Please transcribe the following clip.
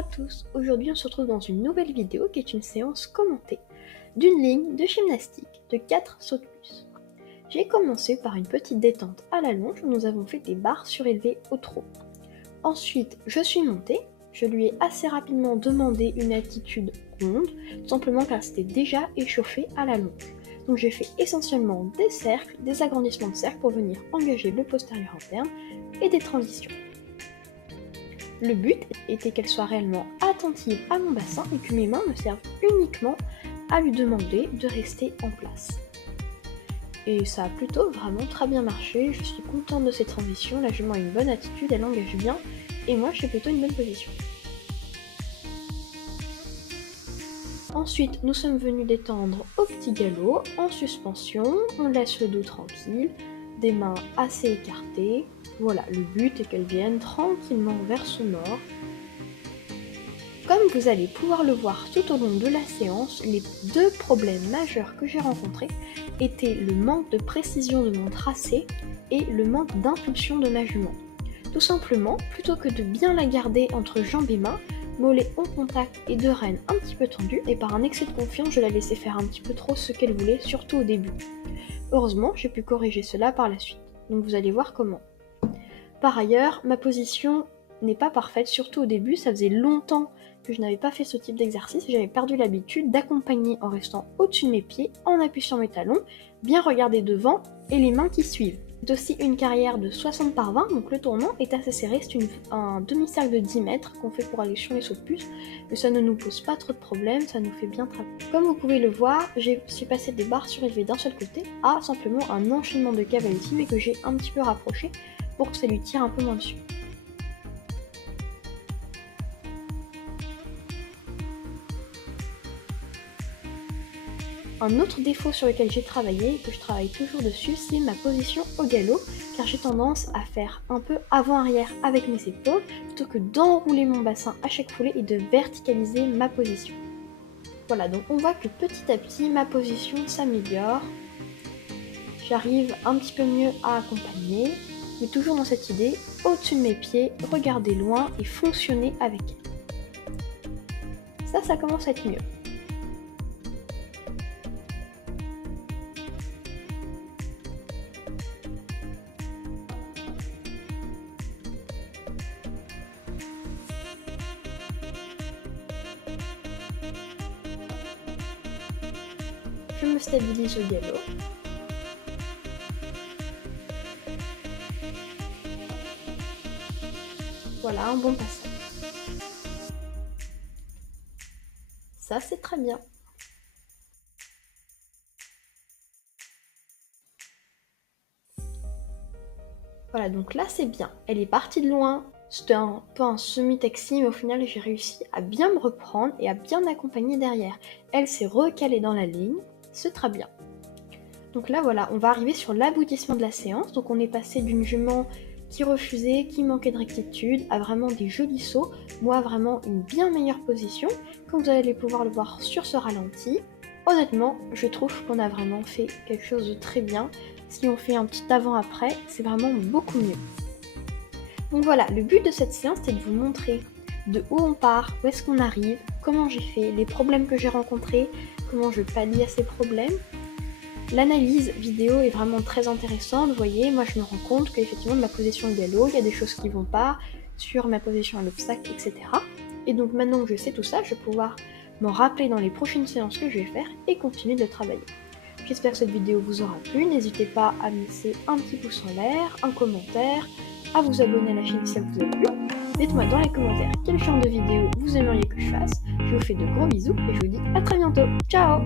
à tous, aujourd'hui on se retrouve dans une nouvelle vidéo qui est une séance commentée d'une ligne de gymnastique de 4 sauts de plus. J'ai commencé par une petite détente à la longe où nous avons fait des barres surélevées au trot. Ensuite je suis montée, je lui ai assez rapidement demandé une attitude ronde, tout simplement car c'était déjà échauffé à la longe. Donc j'ai fait essentiellement des cercles, des agrandissements de cercles pour venir engager le postérieur interne et des transitions. Le but était qu'elle soit réellement attentive à mon bassin et que mes mains me servent uniquement à lui demander de rester en place. Et ça a plutôt vraiment très bien marché, je suis contente de cette transition, la jument a une bonne attitude, elle engage bien, et moi j'ai plutôt une bonne position. Ensuite, nous sommes venus détendre au petit galop, en suspension, on laisse le dos tranquille, des mains assez écartées. Voilà, le but est qu'elle vienne tranquillement vers son nord. Comme vous allez pouvoir le voir tout au long de la séance, les deux problèmes majeurs que j'ai rencontrés étaient le manque de précision de mon tracé et le manque d'impulsion de ma jument. Tout simplement, plutôt que de bien la garder entre jambes et mains, mollet en contact et deux rênes un petit peu tendues, et par un excès de confiance, je la laissais faire un petit peu trop ce qu'elle voulait, surtout au début. Heureusement, j'ai pu corriger cela par la suite, donc vous allez voir comment. Par ailleurs, ma position n'est pas parfaite, surtout au début, ça faisait longtemps que je n'avais pas fait ce type d'exercice et j'avais perdu l'habitude d'accompagner en restant au-dessus de mes pieds, en appuyant sur mes talons, bien regarder devant et les mains qui suivent. C'est aussi une carrière de 60 par 20, donc le tournant est assez serré, c'est un demi-cercle de 10 mètres qu'on fait pour aller sur les sauts de puce, mais ça ne nous pose pas trop de problèmes, ça nous fait bien travailler. Comme vous pouvez le voir, je suis passée des barres surélevées d'un seul côté à simplement un enchaînement de cavaletti, mais que j'ai un petit peu rapproché pour que ça lui tire un peu moins dessus. Un autre défaut sur lequel j'ai travaillé, et que je travaille toujours dessus, c'est ma position au galop, car j'ai tendance à faire un peu avant-arrière avec mes épaules, plutôt que d'enrouler mon bassin à chaque foulée et de verticaliser ma position. Voilà, donc on voit que petit à petit, ma position s'améliore. J'arrive un petit peu mieux à accompagner, mais toujours dans cette idée, au-dessus de mes pieds, regarder loin et fonctionner avec elle. Ça commence à être mieux. Je me stabilise au galop. Voilà, un bon passage. Ça, c'est très bien. Voilà, donc là, c'est bien. Elle est partie de loin. C'était un peu un semi-taxi, mais au final, j'ai réussi à bien me reprendre et à bien accompagner derrière. Elle s'est recalée dans la ligne. C'est très bien. Donc là, voilà, on va arriver sur l'aboutissement de la séance. Donc on est passé d'une jument qui refusait, qui manquait de rectitude, à vraiment des jolis sauts. Moi, vraiment une bien meilleure position. Comme vous allez pouvoir le voir sur ce ralenti. Honnêtement, je trouve qu'on a vraiment fait quelque chose de très bien. Si on fait un petit avant-après, c'est vraiment beaucoup mieux. Donc voilà, le but de cette séance, c'est de vous montrer de où on part, où est-ce qu'on arrive, comment j'ai fait, les problèmes que j'ai rencontrés, comment je pallie à ces problèmes. L'analyse vidéo est vraiment très intéressante, vous voyez, moi je me rends compte qu'effectivement de ma position au galop, il y a des choses qui vont pas, sur ma position à l'obstacle, etc. Et donc maintenant que je sais tout ça, je vais pouvoir m'en rappeler dans les prochaines séances que je vais faire et continuer de travailler. J'espère que cette vidéo vous aura plu, n'hésitez pas à me laisser un petit pouce en l'air, un commentaire, à vous abonner à la chaîne si ça vous a plu. Dites-moi dans les commentaires quel genre de vidéo vous aimeriez que je fasse. Je vous fais de gros bisous et je vous dis à très bientôt. Ciao!